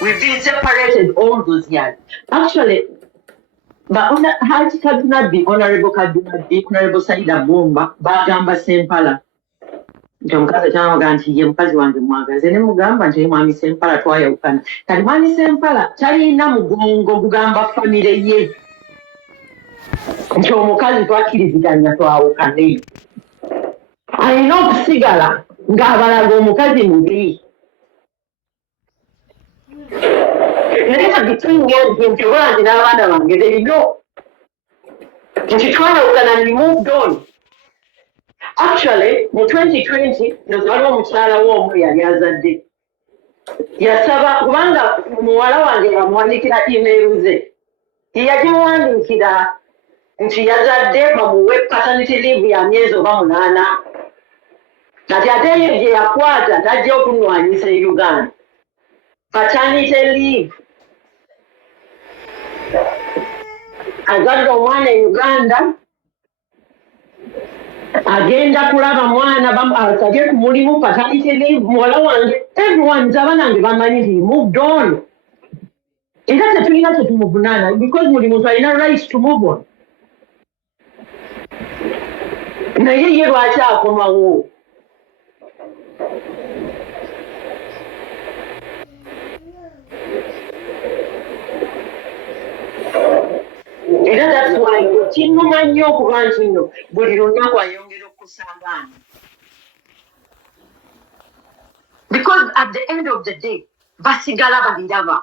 We've been separated all those years. Actually, Haji Kadunabbi, Honorable Kadunabbi, Honorable Saida Bumba, bagamba Sempala. Nti omukazi kyamugamba nti ye mukazi wange mwagaze ne mugamba nti mwami Sempala twayawukana. Kati mwami Sempala talina mugongo gugamba famire ye. Nti omukazi twakkiriziganya twawukane. Alina okusigala ng'abalaga omukazi mubi. Naye between them, nti oba nti n'abaana bange they know. Nti twawukana and we moved on. Actually, mu 2020, waliwo omukyala w'omu yali azadde. Yasaba kubanga muwala wange bamuwandikira email ze. Yagimuwandiikira nti yazadde bamuwe paternity leave ya myezi oba 8. Kati ate ye gye yakwata tajja okunwanyisa e Uganda. Paternity leave. Azadde omwana e Uganda. Agenda kulaba mwana asabye ku mulimu paternity leave muwala wange everyone nti abaana bange bamanyi nti moved on. Era tetulina kye tumuvunaana because mulimu twalina right to move on. Naye ye lwaki akomawo? Era that's why kinnuma nnyo okuba nti nno buli lunaku ayongera okusangana. Because at the end of the day, basigala baliraba.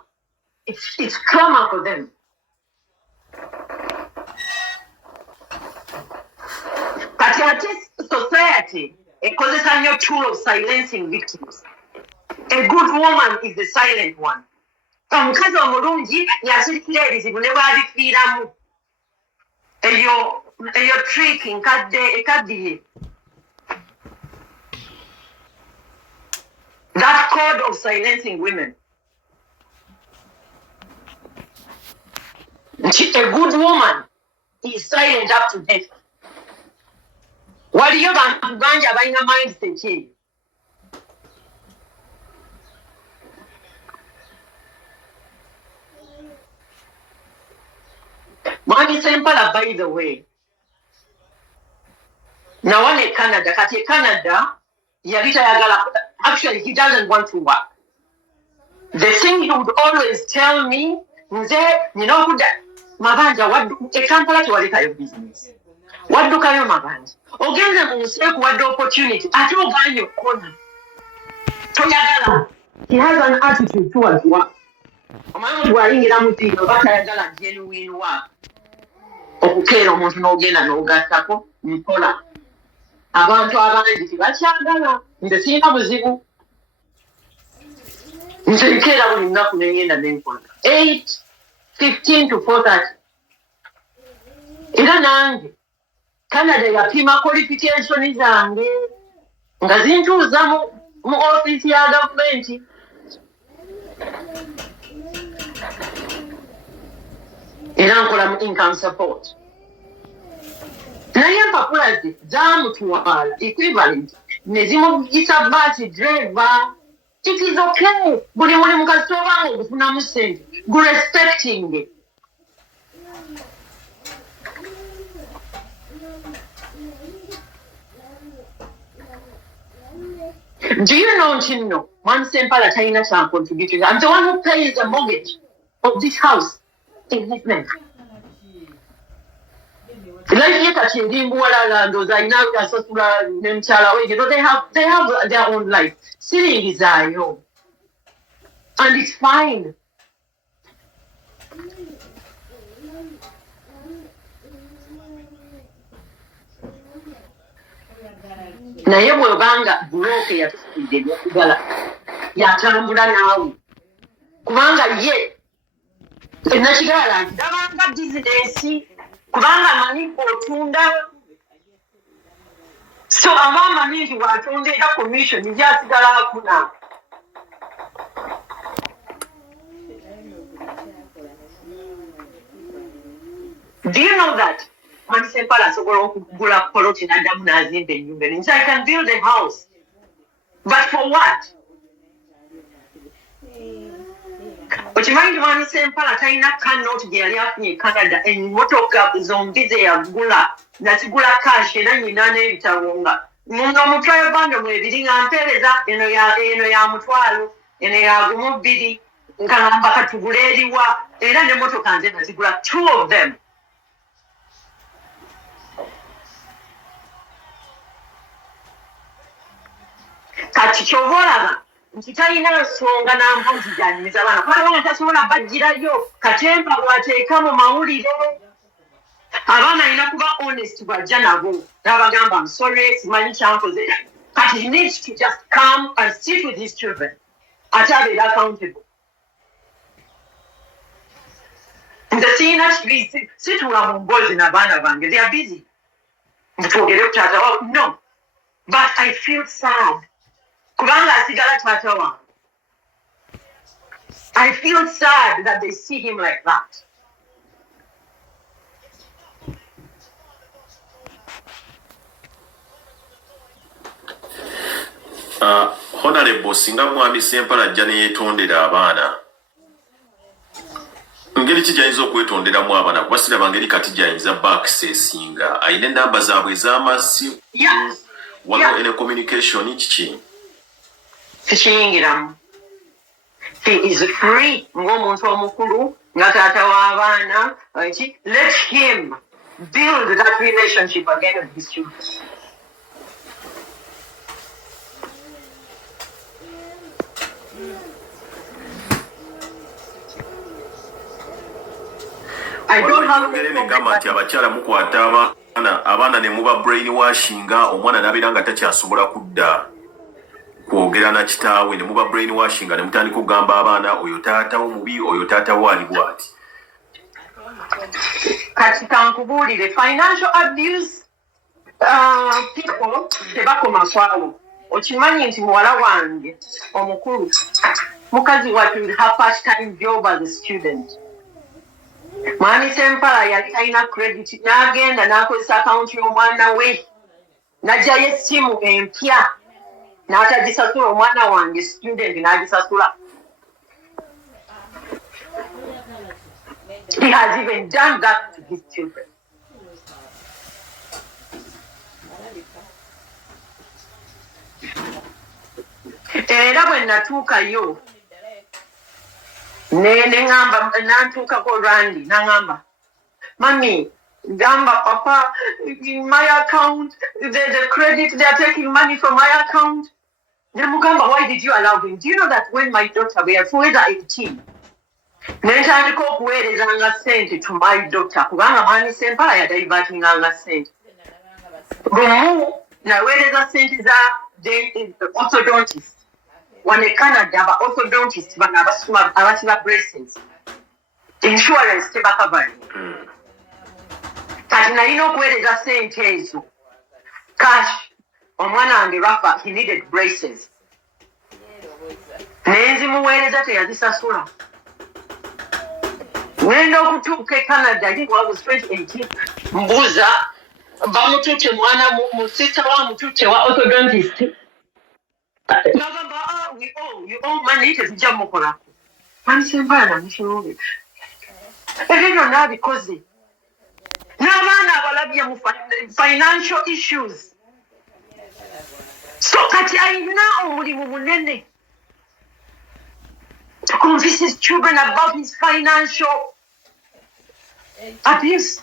It's trauma for them. Kati ate society ekozesa nnyo tool of silencing victims. A good woman is the silent one. Omukazi omulungi yasirikira ebizibu ne bw'abifiiramu. Eyo trick ekaddiye. That code of silencing women. A good woman is silent up to death. Waliyo bantu bangi abalina mindset eyo. Mwami Sempala, by the way, now one in Canada, kati Canada, yalita yagala, actually he doesn't want to work. The thing he would always tell me, nze, kuda, mabanja, Kampala tuwalika your business. Wadduka yo mabanja. Ogenze mu nseku wadde opportunity, ate oganye okukona. Toyagala. He has an attitude towards work. Omwana bw'ayingira mu tiiyo oba tayagala genuine work. Okukeera omuntu n'ogenda n'ogattako mpola. Abantu abangi tebakyagala. Nze sirina buzibu. Nze nkeera buli nnaku ne ngenda ne nkola. 8:15 to 4:30. Era nange Canada yapima qualification zange nga zintuuza mu office ya gavumenti. Era nkola mu income support. Naye empapula ze zaamutwala equivalent ne zimugisa basi driver. It is okay. Buli mulimu kasita obanga ogufunamu ssente respecting it. Do you know, Chino, one Sempala China can contribute? I'm the one who pays the mortgage of this house in his name. Like you kati ndi mbuwala ndoza ina asasula nemchala we they have their own life. Siringizayo. And it's fine. Naye bw'obanga buloke yatusidde byakugala yatambula naawe kubanga ye nakigala nti dabanga bizinensi kubanga amanyi otunda so aba amanyi nti bw'atunda era commission gyasigala akuna. Do you know that? Sempala asobola okugula poloti n'addamu n'azimba ennyumba eno. I can build a house. But for what? Okimanyi Mani Sempala talina cannot gye yali afunye Canada emmotoka zombi ze yagula nazigula cash era nyina n'ebitabo nga omutwalo bando mwebiri nga mpeereza eno ya mutwalo eno ya gumu bbiri nga ngamba katugula eriwa era n'emmotoka nze nazigula 2 of them. Kati kyova olaba nti talina nsonga n'ambuzi gyanyumiza abaana kuba abaana tasobola bajjirayo katemba bw'ateeka mu mawulire abaana alina kuba honest bw'ajja nabo n'abagamba I'm sorry simanyi kyankoze kati he needs to just come and sit with his children ate abeera accountable. Nze siyina situla mu mboozi n'abaana bange they are busy ntwogere ku taata wa no but I feel sad kubanga asigala taata wange. I feel sad that they see him like that. Honorable singa mwami Sempala ajja ne yeetondera abaana ngeri ki gy'ayinza okwetonderamu abaana kuba siraba ngeri kati gy'ayinza baakiseesinga ayina enamba zaabwe ez'amasimu waliwo ene communication kiki tekiyingiramu. He is free ng'omuntu omukulu nga taata w'abaana let him build that relationship again with his children. I don't have negamba nti abakyala mukwata abaana ne muba brainwashinga omwana n'abeera nga takyasobola kudda kwogera na kitaawe ne muba brainwashinga ne mutandika okugamba abaana oyo taatawo mubi oyo taatawo ali bw'ati. Kati kankubuulire financial abuse people tebakoma kwawo. Okimanyi nti muwala wange omukulu mukazi wattu her part time job as a student. Mwami Sempala yali talina credit n'agenda n'akozesa akawunti y'omwana we n'ajjayo essimu empya n'atagisasula omwana wange student n'agisasula. He has even done that to his children. Era bwe natuukayo ngamba nantuukako Randy nangamba mami gamba papa in my account the credit they are taking money from my account. Nemugamba why did you allow him? Do you know that when my daughter we are further 18 netandika okuweerezanga sente to my daughter kubanga Mwami Sempala yadaivatinganga sente lumu naweereza sente za orthodontist wane Canada aba orthodontist bano abasiba braces insurance tebakavali kati nalina okuweereza sente ezo cash omwana wange Rafa he needed braces nenzimuweereza teyazisasula ngenda okutuuka e Canada I think I was 2018 mbuuza bamututte mwana mu sister wa mututte wa orthodontist nagamba you owe money tezijja mukolako Mwami Sempala namukiruube ebyo byonna abikoze n'abaana abalabye mu financial issues so kati alina omulimu munene to convince his children about his financial abuse.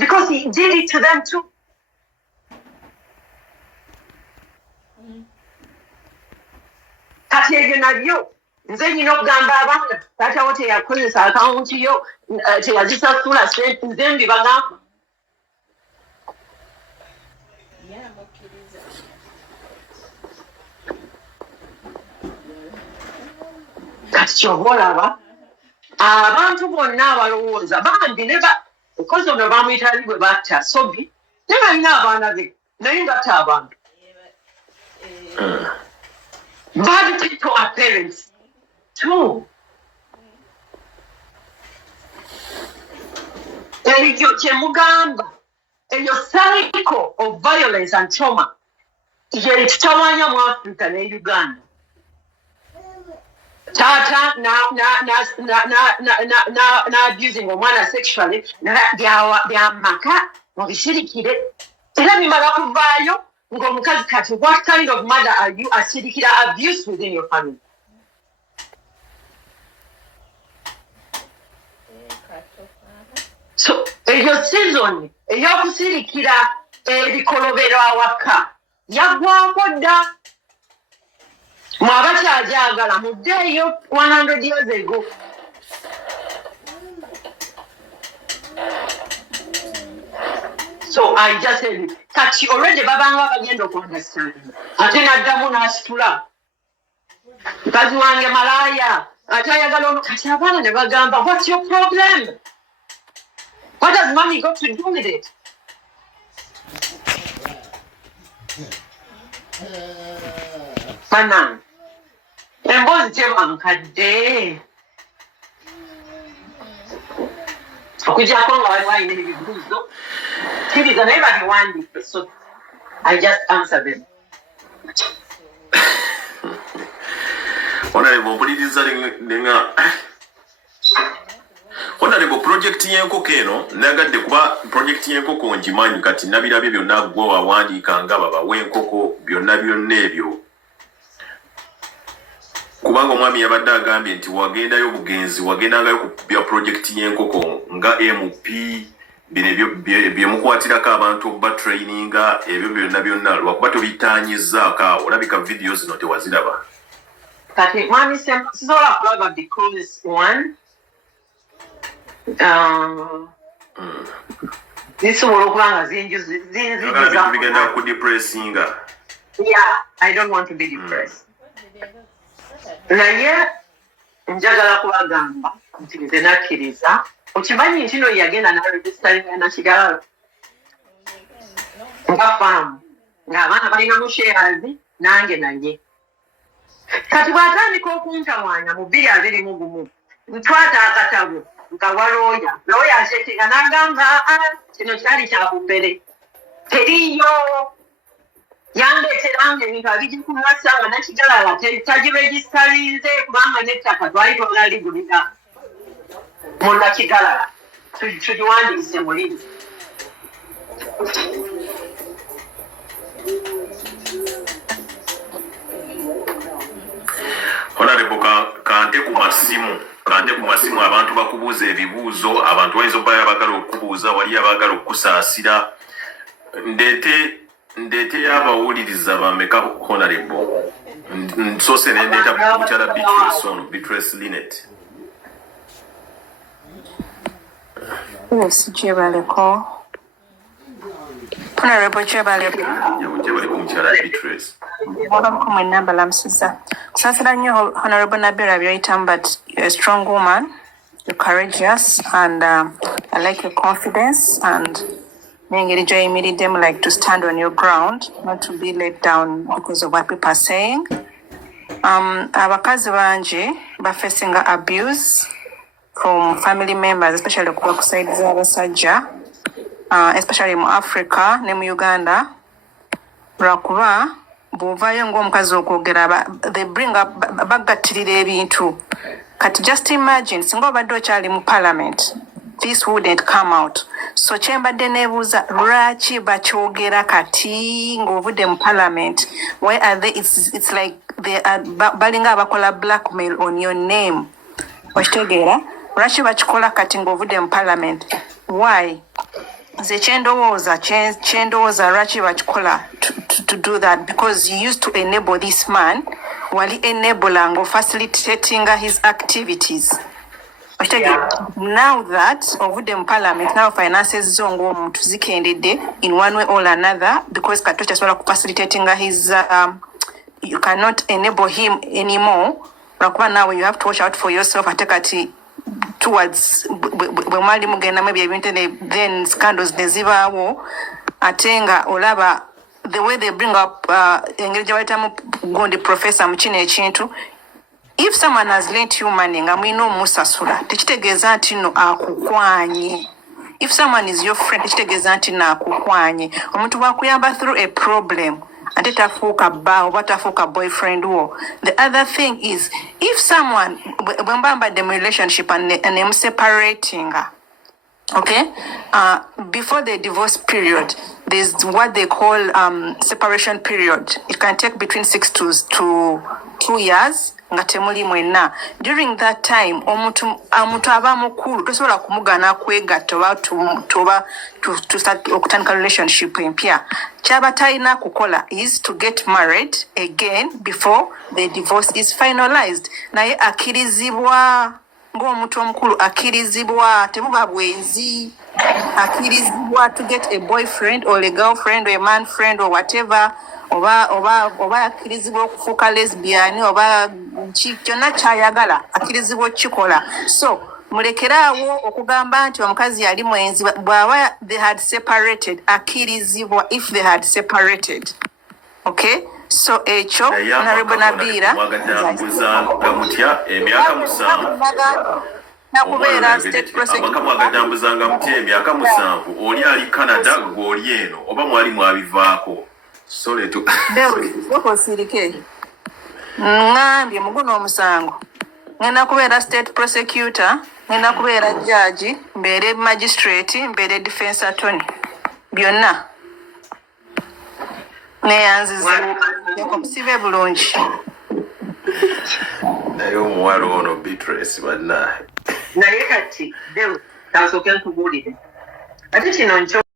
because he did it to them too. Kati ebyo nabyo nze nyina okugamba abaana taatawo teyakozesa akawunti yo teyazisasula sente nze mbibagamba kati kyova olaba abantu bonna abalowooza bambi okozi ono bamuyitali bwe batta sobi ne balina abaana be naye ngatta abantu bad people are parents too. Eyo kyemugamba eyo cycle of violence and trauma ye tutawanya mu Africa ne Uganda. Tata na abusing omwana sexually bya maka mu bishirikire era bimala kuvaayo ng'omukazi kati what kind of mother are you asirikira abuse within your family? So eyo season ey'okusirikira ebikolobero awaka yagwako dda mwabakyajagala muddeeyo 100 years ago. So I just said it. Kati already babanga bagenda okuunderstand. Ate naddamu n'asitula. Mukazi wange malaya. Ate ayagala ono kati abaana ne bagamba what's your problem? What does money got to do with it? Bana. Emboozi tebankadde. Okujjako nga waliwo alina ebibuuzo. Kiriza naye babiwandiike, so I just answer them. Honorable mpuliriza lenga Honorable project y'enkoko eno nagadde kuba project y'enkoko ngimanyi kati nabirabye byonna gwe wawandiika nga babawa enkoko byonna ebyo kubanga omwami yabadde agambye nti wagendayo bugenzi wagendangayo ku bya project y'enkoko nga MP byemukwatirako abantu okuba traininga ebyo byonna lwakuba tobitanyizaako olabika video zino tewaziraba kati mwami sisobola kulaba the closest one zisobola okuba nga zinjibigenda ku depressinga. Yeah, I don't want to be depressed. Naye njagala kubagamba nti nze nakkiriza okimanyi nti no yagenda naregisitaringa nakigala nga faamu ng'abaana balinamu shares nange naye kati bw'atandika okuntawaanya mu 2021 ntwata akatabo nkawa looya akyetega n'agamba kino kyali kyakupere teriyo yandeeteranga ebintu abigikumasa nga nakigalala tagiregisterinze kubanga n'ettaka twali twagala ligulira munakigalala tugiwandiise mulimi Honorable kante ku masimu abantu bakubuuza ebibuuzo abantu bayinza okuba abagala okubuuza wali abagala okusaasira ndeete y'abawuliriza bameka Honorable nsose nendeeta mukyala Beatrice ono Beatrice Linet. Yes, Jebaleko. Honorable Jebaleko. Jebaleko mukyala Beatrice. Welcome my number Lamsisa. Sansira nnyo Honorable Nabira Byoyitamu, but you're a strong woman, you're courageous, and I like your confidence and them like to stand on your ground, not to be let down because of what people are saying. Abakazi bangi ba facing abuse from family members, especially ku side z'abasajja, especially in Africa ne mu Uganda. Lwakuba bw'ovaayo ng'omukazi okwogera they bring up bagattirira ebintu. Kati just imagine singa obadde okyali mu parliament, this wouldn't come out. So kyembadde neebuuza lwaki bakyogera kati ng'ovudde mu parliament? Where are they? It's like they are balinga abakola blackmail on your name. Okitegeera? Lwaki bakikola kati ng'ovudde mu parliament? Why? nze kyendowooza lwaki bakikola to do that, because you used to enable this man, wali enabling or facilitating his activities. Now that ovudde mu parliament, now finances zo ng'omuntu zikendedde in one way or another, because kati tosobola ku facilitating his you cannot enable him anymore. Lwakuba now you have to watch out for yourself ate kati towards bwe mwali mugenda maybe ebintu then scandals ne zibaawo ate nga olaba the way they bring up engeri gye bayitamu gundi professor mu kino ekintu. If someone has lent you money nga mulina omusasula tekitegeeza nti no akukwanye. If someone is your friend tekitegeeza nti no akukwanye. Omuntu bwakuyamba through a problem ate tafuuka bba oba tafuuka boyfriend wo. The other thing is, if someone bwe mbambadde mu relationship and I'm separating her, okay, before the divorce period, there's what they call separation period. It can take between 6 to 2 years. Nga temuli mwenna. During that time, omuntu aba mukulu tosobola kumugana kwegatta oba to start okutandika relationship empya. Kyaba talina kukola is to get married again before the divorce is finalized. Naye akirizibwa ng'omuntu omukulu, akirizibwa tebuba bwenzi, akirizibwa to get a boyfriend or a girlfriend or a man friend or whatever, oba akirizibwa okufuuka lesbian oba kyonna kyayagala akirizibwa okukikola. So mulekeraawo okugamba nti omukazi yali mwenzi bw'aba they had separated, akirizibwa if they had separated. Okay, so ekyo Honorable Nabiira mutya emyaka 7 nakubeera state prosecutor mwagadambuzanga mutya emyaka 7 oli ali Canada gw'oli eno oba mwali mwabivaako. Sorry to okosirike ngambye muguno omusango ngenda kubeera state prosecutor, ngenda kubeera judge, mbeere magistrate, mbeere defense attorney, byonna neyanziza okusibe bulungi. naye omuwala ono Beatrice bannaye naye kati kasooke nkubuulire ate kino nkyo